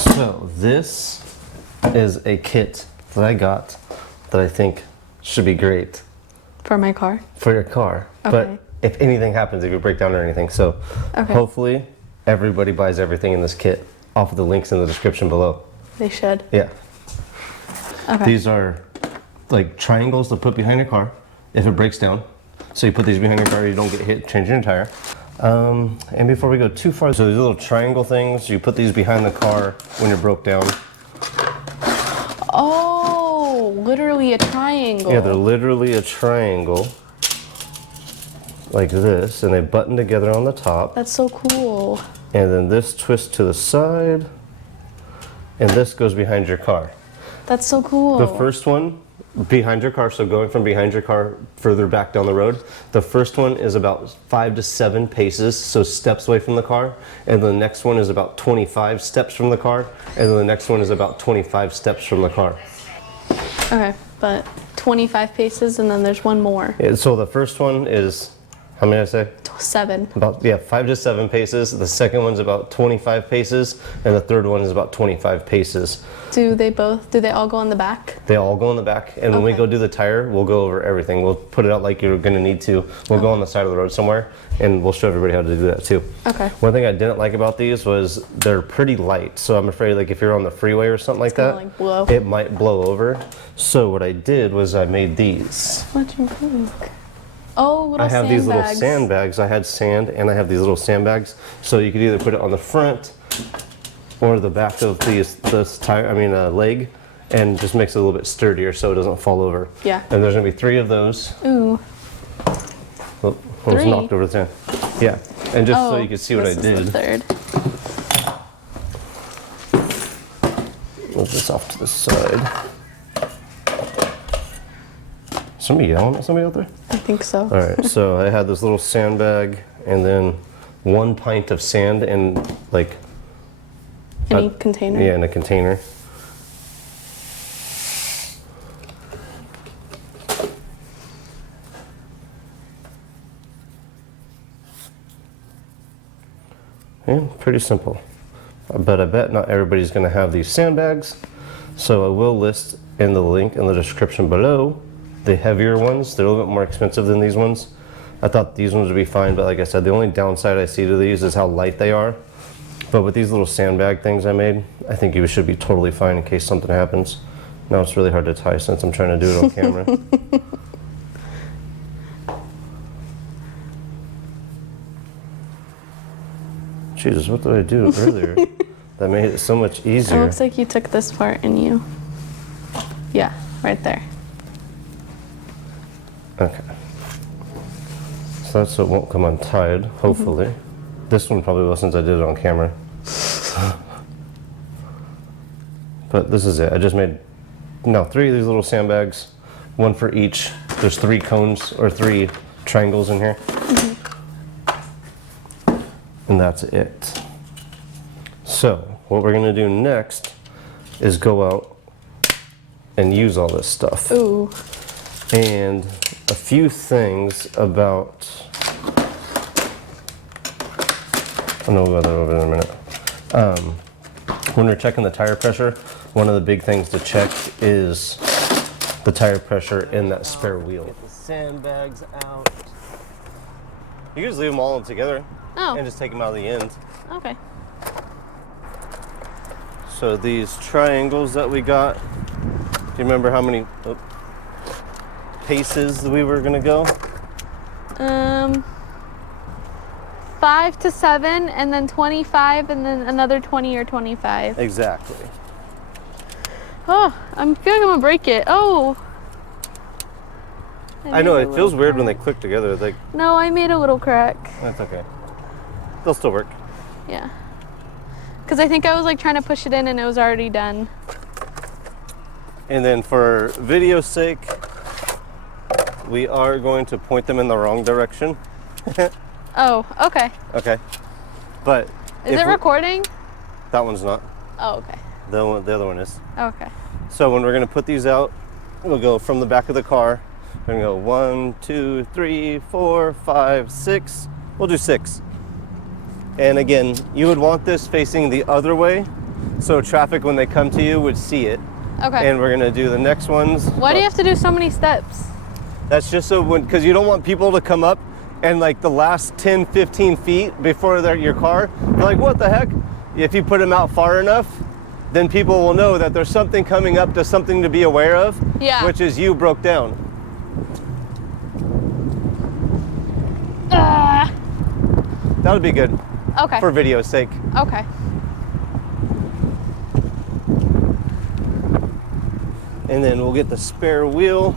So this is a kit that I got that I think should be great. For my car? For your car. Okay. But if anything happens, if you break down or anything. So hopefully everybody buys everything in this kit off of the links in the description below. They should. Yeah. Okay. These are like triangles to put behind your car if it breaks down. So you put these behind your car, you don't get hit changing your tire. And before we go too far, so these little triangle things, you put these behind the car when you're broke down. Oh, literally a triangle. Yeah, they're literally a triangle like this, and they button together on the top. That's so cool. And then this twists to the side, and this goes behind your car. That's so cool. The first one behind your car, so going from behind your car further back down the road, the first one is about 5 to 7 paces, so steps away from the car, and the next one is about 25 steps from the car, and then the next one is about 25 steps from the car. Okay, but 25 paces and then there's one more. Yeah, so the first one is, how many did I say? 7. About, yeah, 5 to 7 paces. The second one's about 25 paces, and the third one is about 25 paces. Do they all go on the back? They all go in the back, and when we go do the tire, we'll go over everything. We'll put it out like you're gonna need to. We'll go on the side of the road somewhere, and we'll show everybody how to do that too. Okay. One thing I didn't like about these was they're pretty light, so I'm afraid like if you're on the freeway or something like that, like blow. it might blow over. So what I did was I made these. What do you think? Oh, little I have sandbags. these little sandbags. I had sand, and I have these little sandbags. So you could either put it on the front or the back of this tire. Leg, and just makes it a little bit sturdier so it doesn't fall over. Yeah. And there's gonna be 3 of those. Ooh. Oh, I was 3? knocked over the sand. Yeah. And just so you can see what I this did. is the third. Move this off to the side. Somebody yelling at somebody out there? I think so. All right, so I had this little sandbag and then 1 pint of sand in like... Any container? Yeah, in a container. Yeah, pretty simple. But I bet not everybody's gonna have these sandbags. So I will list in the link in the description below the heavier ones. They're a little bit more expensive than these ones. I thought these ones would be fine, but like I said, the only downside I see to these is how light they are. But with these little sandbag things I made, I think you should be totally fine in case something happens. Now it's really hard to tie since I'm trying to do it on camera. Jesus, what did I do earlier? That made it so much easier. It looks like you took this part and you... Yeah, right there. Okay. So that's so it won't come untied, hopefully. This one probably will since I did it on camera. But this is it. I just made 3 of these little sandbags, 1 for each. There's 3 cones or 3 triangles in here. And that's it. So what we're gonna do next is go out and use all this stuff. Ooh. And a few things about, I know we'll go that over in a minute. When we're checking the tire pressure, one of the big things to check is the tire pressure in that spare wheel. Get the sandbags out. You can just leave them all together and just take them out of the end. Okay. So these triangles that we got, do you remember how many paces we were gonna go? 5 to 7, and then 25, and then another 20 or 25. Exactly. Oh, I'm feeling I'm gonna break it. Oh. I know, it feels weird when they click together. Like, no, I made a little crack. that's okay. They'll still work. Yeah. Because I think I was like trying to push it in and it was already done. And then for video's sake, we are going to point them in the wrong direction. Oh, okay. Okay. But is it recording? That one's not. Oh, okay. The other one is. Okay. So when we're gonna put these out, we'll go from the back of the car. We're gonna go 1, 2, 3, 4, 5, 6. We'll do 6. And again, you would want this facing the other way so traffic when they come to you would see it. Okay. And we're gonna do the next ones. Why do you have to do so many steps? That's just so because you don't want people to come up and like the last 10, 15 feet before they're at your car, they're like, what the heck? If you put them out far enough, then people will know that there's something coming up to something to be aware of, Yeah. which is you broke down. That would be good Okay. for video's sake. Okay. And then we'll get the spare wheel.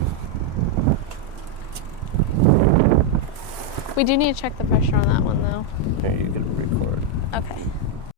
We do need to check the pressure on that one though. Here, you can record. Okay.